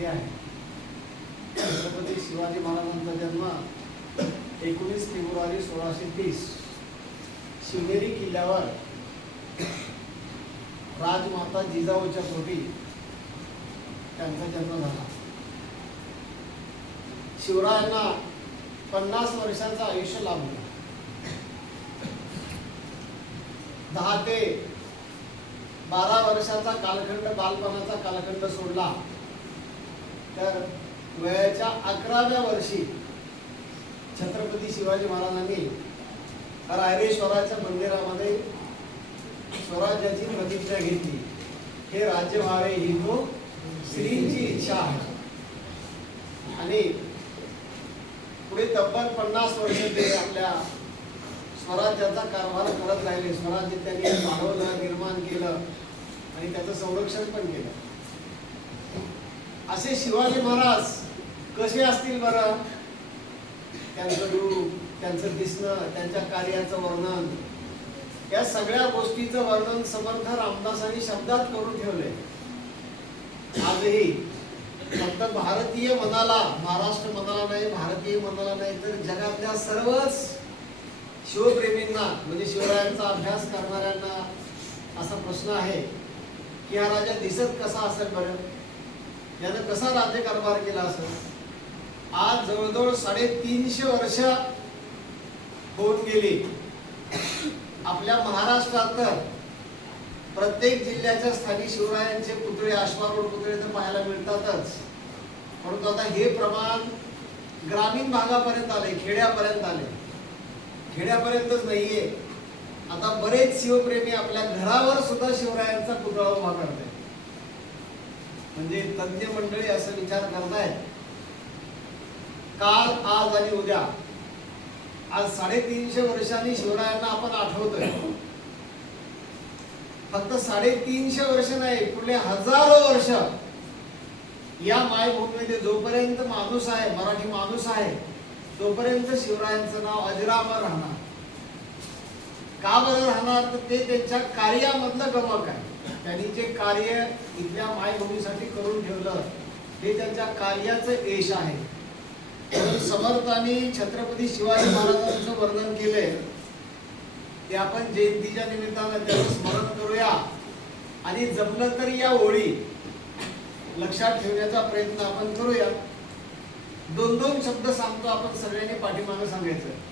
केली आहे. छत्रपती शिवाजी महाराजांचा जन्म 19 फेब्रुवारी 1630 शिवनेरी किल्ल्यावर राजमाता जिजाऊच्या पोटी त्यांचा जन्म झाला. शिवरायांना 50 वर्षाचं आयुष्य लाभलं. 10 ते 12 वर्षाचा कालखंड बालपणाचा कालखंड सोडला तर वयाच्या 11व्या वर्षी छत्रपती शिवाजी महाराजांनी रायरेश्वराच्या मंदिरामध्ये स्वराज्याची प्रतिज्ञा घेतली. हे राज्य व्हावे ही तो श्रींची इच्छा आहे. आणि पुढे तब्बल 50 वर्ष ते आपल्या स्वराज्याचा कारभार करत राहिले. स्वराज्य त्यांनी वाढवलं, निर्माण केलं आणि त्याचं संरक्षण पण केलं. असे शिवाजी महाराज कसे असतील बरं? त्यांचं रूप, त्यांचं दिसणं, त्यांच्या कार्याचं वर्णन, या सगळ्या गोष्टीचं वर्णन समर्थ रामदासांनी शब्दात करून ठेवले. आजही फक्त भारतीय मनाला, महाराष्ट्र मनाला नाही, भारतीय मनाला नाही तर जगातल्या सर्वच शिवप्रेमींना म्हणजे शिवरायांचा अभ्यास करणाऱ्यांना असा प्रश्न आहे की हा राजा दिसत कसा असेल बरं? यानं कसा राज्यकारभार केला असेल? आज जवळजवळ 350 वर्ष होऊन गेली. आपल्या महाराष्ट्रात तर प्रत्येक जिल्ह्याच्या स्थानी शिवरायांचे पुतळे, अश्वारूढ पुतळे तर पाहायला मिळतातच. परंतु आता हे प्रमाण ग्रामीण भागापर्यंत आले, खेड्यापर्यंत आले. खेड्यापर्यंतच नाहीये, आता बरेच शिवप्रेमी आपल्या घरावर सुद्धा शिवरायांचा पुतळा उभा करतायत. म्हणजे तज्ञ मंडळी असं विचार करतायत, काल, आज आणि उद्या, आज 350 वर्षांनी शिवरायांना आपण आठवतोय. फक्त 350 वर्ष नाही, पुढे हजारो वर्ष या मायभूमीमध्ये जोपर्यंत माणूस आहे, मराठी माणूस आहे, तोपर्यंत शिवरायांचं नाव अजरामर राहणार. का बरं राहणार? तर ते त्यांच्या कार्यामधलं गमक आहे. त्यांनी जे कार्य इथल्या मायभूमीसाठी करून ठेवलं हे त्यांच्या कार्याचं यश आहे. समर्थांनी छत्रपती शिवाजी महाराजांचं वर्णन केले ते आपण जयंतीच्या निमित्तानं त्याचं स्मरण करूया आणि जमलं तर या ओळी लक्षात ठेवण्याचा प्रयत्न आपण करूया. 2-2 शब्द सांगतो आपण, सगळ्यांनी पाठीमागे सांगायचं.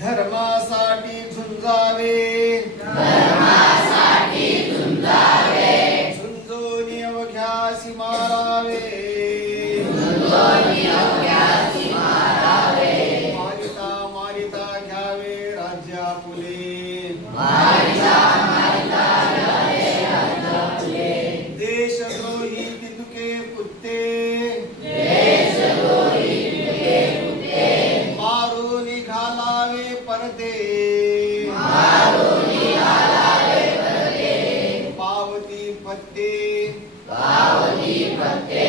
धर्मासाठी झुंजावे, धर्मासाठी झुंजावे, झुंजोनी अवघ्यासी मारावे, झुंजोनी अवघ्यासी मारावे, मारिता मारिता घ्यावे राज्यापुले, मारिता मारिता घ्यावे राज्यापुले, देशद्रोही बिंदुके पुत्ते, देशद्रोही बिंदुके पुत्ते, मारून घालावे परते, मारून घालावे परते, पावती पत्ते, पावती पत्ते,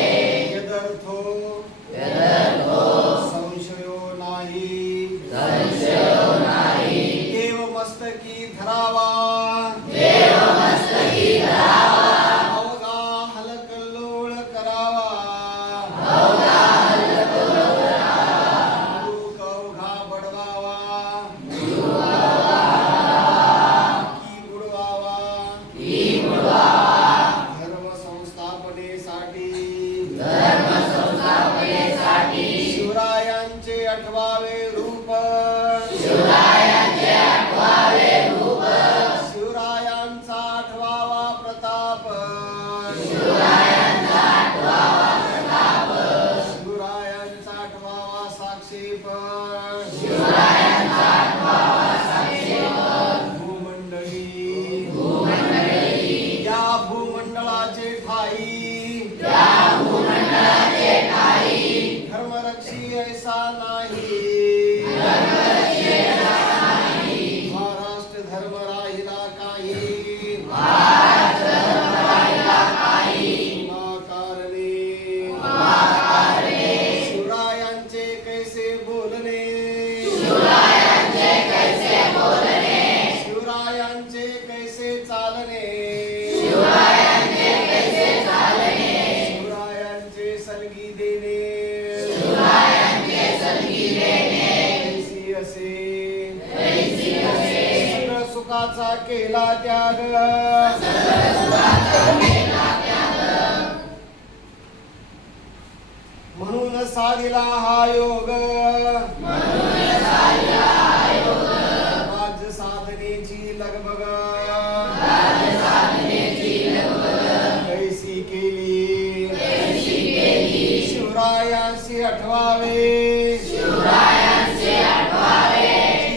केला त्याग म्हणून साधिला हा योग राज साधनेची लगबग कैसी केली शिवरायांशी आठवावे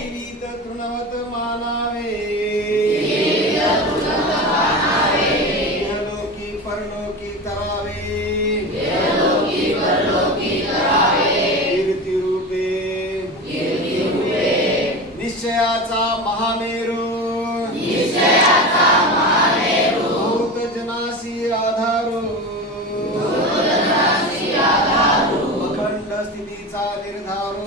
जीवित तृणवत मानावे इहलोकी परलोकी करावे कीर्ती रूपे निश्चयाचा महामेरू भूत जनासी आधारो अखंड स्थितीचा निर्धारो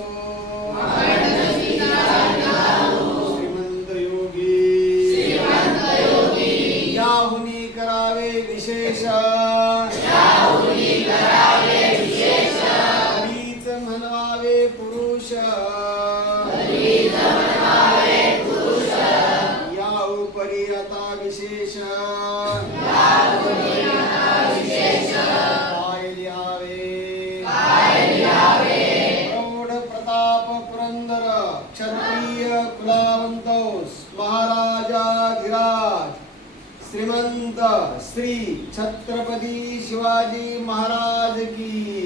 श्रीमंत योगी याहुनी करावे विशेष हरीच म्हणवावे पुरुष या उपरी आता विशेष काय लिहावे प्रौढ प्रताप पुरंदर क्षत्रिय कुलावंतोस महाराजाधिराज श्रीमंत श्री छत्रपती शिवाजी महाराज की